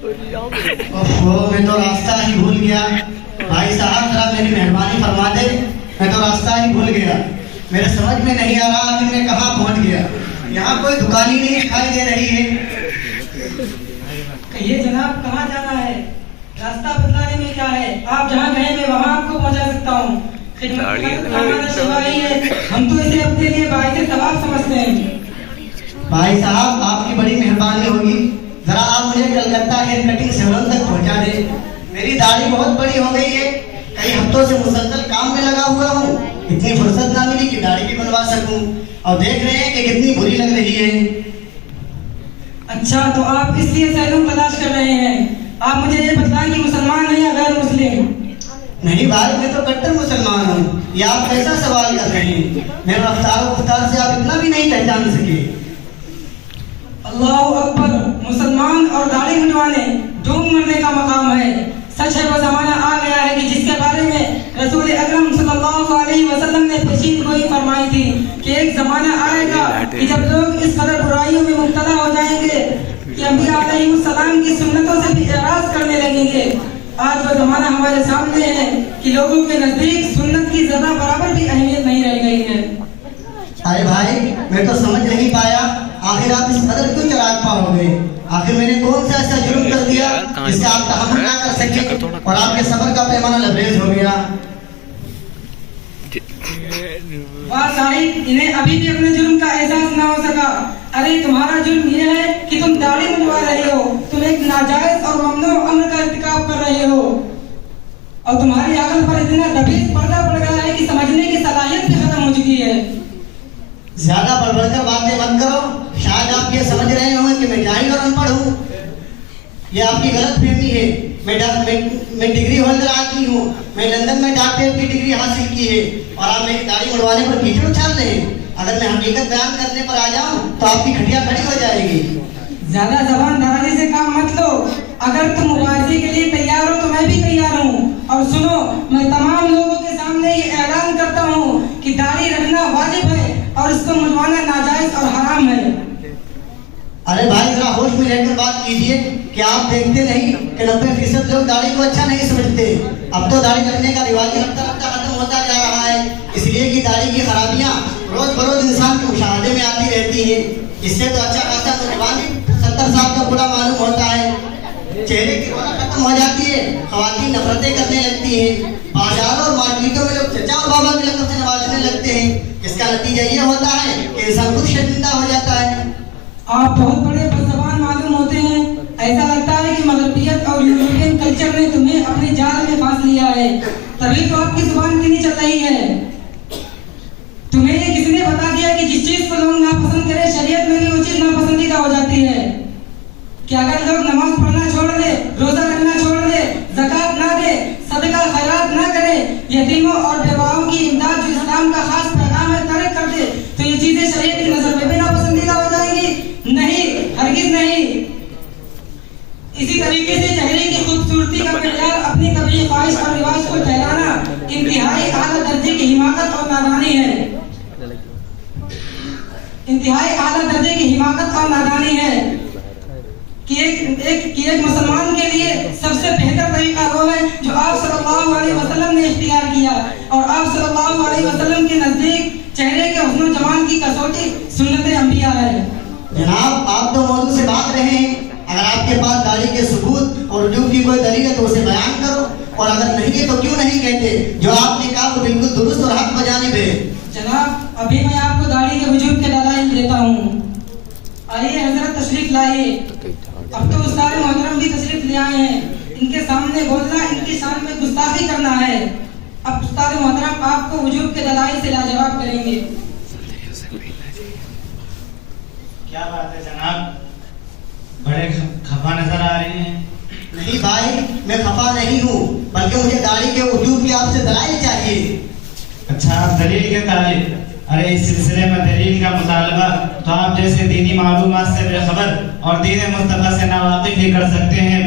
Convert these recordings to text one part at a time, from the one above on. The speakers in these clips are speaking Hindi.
ओहो, मैं तो रास्ता ही भूल गया। भाई साहब जरा मेरी मेहरबानी फरमा दे, मैं तो रास्ता ही भूल गया। मेरे समझ में नहीं आ रहा कि मैं कहाँ पहुँच गया। यहाँ कोई दुकान ही नहीं दिखाई दे रही है। कहिए जनाब, कहाँ जाना है? रास्ता बदलाने में क्या है? आप जहाँ गए मैं वहाँ आपको पहुँचा सकता हूँ। खिदमत सेवा ही है, हम तो इसे अपने लिए बाइज़ सवाब समझते हैं। भाई साहब आपकी बड़ी मेहरबानी होगी, जरा आप मुझे कलकत्ता हेयर कटिंग सैलून तक पहुँचा दे। मेरी दाढ़ी बहुत बड़ी हो गई है, कई हफ्तों से मुसलसल काम में लगा हुआ हूँ, इतनी फुर्सत ना मिली कि दाढ़ी भी बनवा सकूं। और देख रहे हैं कि कितनी बुरी लग रही है। अच्छा, तो आप इसलिए सैलून तलाश कर रहे हैं? आप मुझे ये बताएं कि मुसलमान हैं या गैर मुस्लिम? नहीं भाई, मैं तो कट्टर मुसलमान हूँ। ये आप कैसा सवाल कर रहे हैं? मेरे रफ्तार गुफ्तार से आप इतना भी नहीं पहचान सके। अल्लाह अकबर, मुसलमान और दाढ़ी मुंडवाने डूब मरने का मकाम है। सच है, वो जमाना आ गया है कि जिसके बारे में रसूल अकरम सल्लल्लाहु अलैहि वसल्लम ने पेशीन गोई फरमाई थी कि एक जमाना आएगा कि जब लोग इस कदर बुराइयों में मुब्तला हो जाएंगे कि अंबिया अलैहिस्सलाम की सुन्नतों से भी एराज करने लगेंगे। आज वो जमाना हमारे सामने है कि लोगों के नजदीक सुन्नत की जरा बराबर भी अहमियत नहीं रह गई है। अरे भाई, मैं तो समझ नहीं पाया, आखिर आप इस कदर क्यों चराग पा हो गए? आखिर मैंने कौन सा ऐसा जुर्म कर दिया जिससे आप तहम्मुल ना कर सके और आपके सब्र का पैमाना लबरेज हो गया? वाह साहिब, इन्हें अभी भी अपने जुर्म का एहसास ना हो सका। अरे तुम्हारा जुर्म ये है कि तुम दाढ़ी मुंडवा रहे हो, तुम एक नाजायज और ममनू अम्र का इर्तिकाब कर रहे हो, और तुम्हारी अकल पर इतना दबीज पर्दा पड़ गया है कि समझने की सलाहियत भी खत्म हो चुकी है। ज्यादा बढ़कर बातें मत करो। शायद आप ये समझ रहे होंगे कि मैं जाहिल और अनपढ़ हूँ। ये आपकी गलत फहमी है। मैं डिग्री होल्डर आदमी हूँ। मैं लंदन में डॉक्टरेट की डिग्री हासिल की है और आप मेरी दाढ़ी मुड़वाने पर कीचड़ उछाल रहे हैं। अगर मैं हकीकत बयान करने पर आ जाऊँ तो आपकी खटिया खड़ी हो जाएगी। ज्यादा जबान दराजी से काम मत लो। अगर तुम मुबारजे के लिए तैयार हो तो मैं भी तैयार हूँ। और सुनो, मैं तमाम लोगों के सामने ये ऐलान करता हूँ कि दाढ़ी रखना वाजिब है और इसको मुड़वाना नाजायज और हराम है। अरे भाई, जरा होश में रहकर बात कीजिए कि आप देखते नहीं कि 90% लोग दाढ़ी को अच्छा नहीं समझते। अब तो दाढ़ी रखने का रिवाज रखता रखता खत्म होता जा रहा है, इसलिए कि दाढ़ी की खराबियां रोज बरोज इंसान के मुशाहदे में आती रहती है। इससे तो अच्छा खासा नौजवान 70 साल का बूढ़ा मालूम होता है। चेहरे की रौनक खत्म हो जाती है, ख्वातीन नफरतें करने लगती हैं, बाजारों और मार्केटों में लोग चचा और बाबा की लक़ब से नवाजने लगते हैं। इसका नतीजा ये होता है कि इंसान खुद शर्मिंदा हो जाता है। आप बहुत बड़े बदज़बान मालूम होते हैं। ऐसा लगता है कि मगरबियत और यूरोपियन कल्चर ने तुम्हें अपने जाल में फांस लिया है, तभी तो आपकी जुबान भी नहीं चल रही है। तुम्हें ये किसने बता दिया कि जिस चीज को लोग नापसंद करें, शरीयत में भी वो चीज नापसंदीदा हो जाती है? कि अगर लोग नमाज पढ़ना छोड़ दे, रोजा रखना छोड़ दे, ज़कात ना दे, सदका खैरात ना करे, यतीमों और बेवाओं की इमदाद जो इस्लाम का खास पैगाम है तर्क कर दे, तो ये चीजें शरीयत की नजर में भी नापसंदीदा हो जाएंगी? नहीं, हरगिज नहीं। इसी तरीके से चेहरे की खूबसूरती का प्यार अपनी कभी ख्वाहिश और रिवाज को ठहराना इंतहाई आला दर्जे की हिमाकत और नादानी है। इंतहाई आला दर्जे की हिमाकत और नादानी है कि एक मुसलमान के लिए सबसे बेहतर तरीका वो है जो आप सल्लल्लाहु अलैहि वसल्लम ने इख्तियार किया। और आप सल्लल्लाहु अलैहि वसल्लम के नजदीक चेहरे के हुस्न जमाल की कसौटी सुन्नत अंबिया है। जनाब, आप तो मौजूद से भाग रहे हैं। अगर आपके पास दाढ़ी के सबूत और वजूद की कोई दलील है तो उसे बयान करो, और अगर नहीं है तो क्यों नहीं कहते? जो आपने कहा वो बिल्कुल दुरुस्त और हक बजानिब है। जनाब, अभी मैं आपको दाढ़ी के वजूद के दलाइल देता हूँ। आइए हजरत, तशरीफ लाइए। अब तो उस्ताद मोहतरम भी तशरीफ ले आए हैं। इनके सामने बोलना इनकी शान में गुस्ताखी करना है। अब उस्ताद मोहतरम आपको वजूद के दलाइल से लाजवाब करेंगे। क्या बात है जनाब, बड़े खफा नजर आ रहे हैं। नहीं भाई, मैं खफा नहीं हूँ, बल्कि मुझे दाढ़ी के वजूद की आपसे दलाइल चाहिए। अच्छा, आप दलील के तालिब? अरे इस सिलसिले में दलील का मुतालबा तो आप जैसे दीनी मालूमात से बेखबर और दीन मुस्तफा से नावाकिफ ही कर सकते हैं।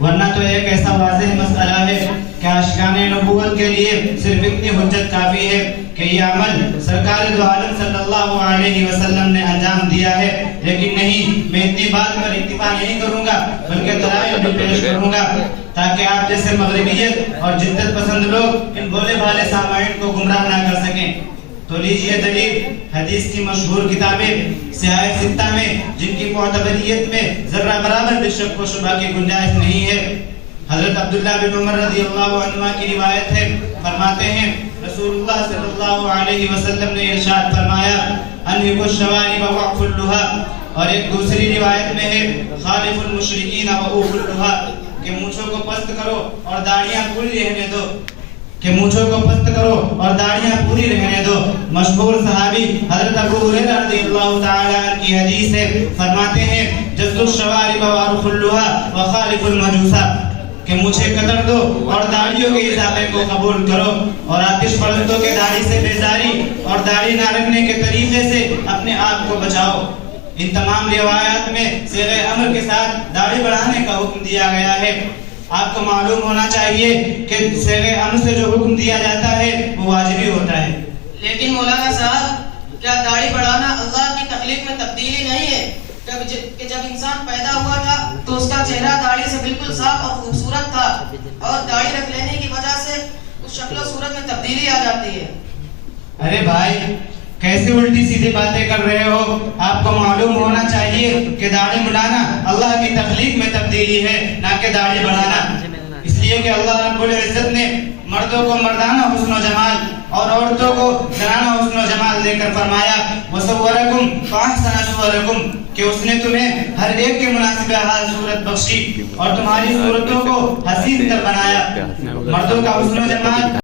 वरना तो एक ऐसा वाज़ेह मसला है कि आशिकाने नबूवत के लिए सिर्फ इतनी हुज्जत काफ़ी है कि ये अमल सरकार दो आलम सल्लल्लाहु अलैहि वसल्लम ने अंजाम दिया है। लेकिन नहीं, मैं इतनी बात पर इत्तिफा नहीं करूंगा, बल्कि दलाइल भी पेश करूंगा ताकि आप जैसे मगरिबियत और जिद्दत पसंद लोग इन भोले भाले सामाइन को गुमराह ना कर सकें। तो लीजिए दलील हदीस की मशहूर किताबें सिहाह सित्ता में, जिनकी मुअतबरियत में जर्रा बराबर भी शक व शुबा की गुंजाइश नहीं है। हजरत अब्दुल्लाह बिन उमर रज़ियल्लाहु अन्हुमा की रिवायत है, फरमाते हैं रसूलुल्लाह सल्लल्लाहु अलैहि वसल्लम ने इरशाद फरमाया अनहिकु शवारिब वक़फुल लुहा, और एक दूसरी रिवायत में है खालिफुल मुशरिकीन व ऊफुल लुहा, कि मूंछों को पस्त करो और दाढ़ियां पूरी रहने दो, कि मूंछों को पस्त करो और दाढ़ियां पूरी रहने दो। मशहूर सहाबी हजरत अबू हुरैरा रज़ियल्लाहु ताला अन्हु की हदीस है, फरमाते हैं जस्सुश शवारिब व अरफुल लुहा व खालिफुल मजूसा, कि मूंछें कतर दो और दाढ़ियों के इजाफे को कबूल करो, और आतिश परस्तों के दाढ़ी से बेजारी और दाढ़ी ना रखने के तरीके से अपने आप को बचाओ। इन तमाम रिवायात में सीगे अमर के साथ दाढ़ी बढ़ाने का हुक्म दिया गया है। आपको मालूम होना चाहिए कि सीगे अमर से जो हुक्म दिया जाता है वो वाजिबी होता है। लेकिन मौलाना साहब, क्या दाढ़ी बढ़ाना अल्लाह की तख्लीक में तब्दीली नहीं है? कि जब इंसान पैदा हुआ था तो उसका चेहरा दाढ़ी से बिल्कुल साफ और खूबसूरत था, और दाढ़ी रख लेने की वजह से उस शक्ल और सूरत में तब्दीली आ जाती है। अरे भाई, कैसे उल्टी सीधी बातें कर रहे हो? आपको मालूम होना चाहिए कि दाढ़ी मुड़ाना अल्लाह की तख्लीक में तब्दीली है, ना कि दाढ़ी बढ़ाना। इसलिए कि अल्लाह रब्बुल इज्जत ने मर्दों को मर्दाना हुस्न जमाल और औरतों को जनाना हुस्न जमाल देकर फरमाया वसव्वरकुम फअहसना सुवरकुम, कि उसने तुम्हें हर एक के मुनासिब हाल सूरत बख्शी और तुम्हारी सूरतों को हसीन कर बनाया। मर्दों का हुस्न जमाल